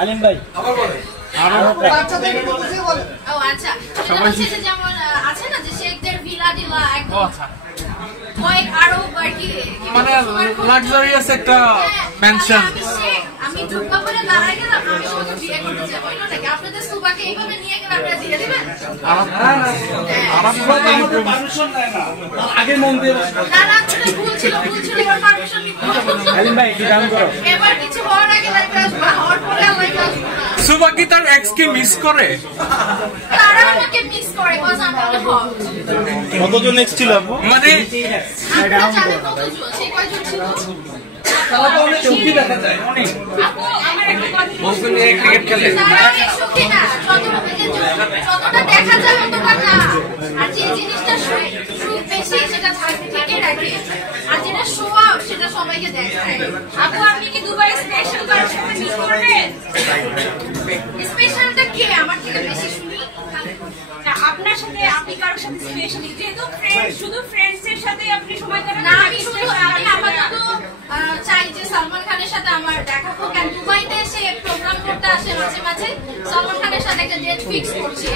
আলিম ভাই যেমন আছে না যে শেখদের ভিলা টিলা একদম কয়েক আরো আর কি মানে লাক্সারিয়াস একটা ম্যানশন। আমি ঢুকা পরে দাঁড়াই গেলাম, আমি শুধু বিয়ে করতে যাবো নাকি আপনাদের সুবাকে এইভাবে নিয়ে গেলে আপনারা দিয়ে দিবেন? আগে মন দিয়ে ভুল ছিল এবার পারমিশন নিতে আলিম ভাই কি কাম করো এবার কিছু হওয়ার আগে লাইভে আসবো, হওয়ার পরে লাইভে আসবো না। সুবা কি তার এক্স কে মিস করে? তারা আমাকে মিস করে কজ আমি হট। কতজন এক্স ছিল আপু? মানে আপনারা জানেন কতজন, সেই কয়জন ছিল? তারা তো অনেক সুখী দেখা যায়, অনেক আপু আমার একটা কথা বলছেন যে ক্রিকেট খেলে তারা অনেক সুখী না, যতটা দেখা যায় অতটা না। আর যে জিনিসটা সুখ বেশি সেটা থেকে রাখে, আর যেটা শো অফ সেটা সবাইকে দেখায়। আপু আপনি কি দুবার স্পেশাল কারোর সাথে মিট করবেন? স্পেশালটা কে আমার থেকে বেশি শুনি? আপনার সাথে আপনি কারোর সাথে স্পেশালি যেহেতু ফ্রেন্ড শুধু ফ্রেন্ডস এর সাথে আপনি সময় কাটান না, আমি আপাতত চাই যে সালমান খানের সাথে আমার দেখা হোক। দুবাইতে এসে প্রোগ্রাম করতে আসে মাঝে মাঝে, সালমান খানের সাথে একটা ডেট ফিক্স করছি।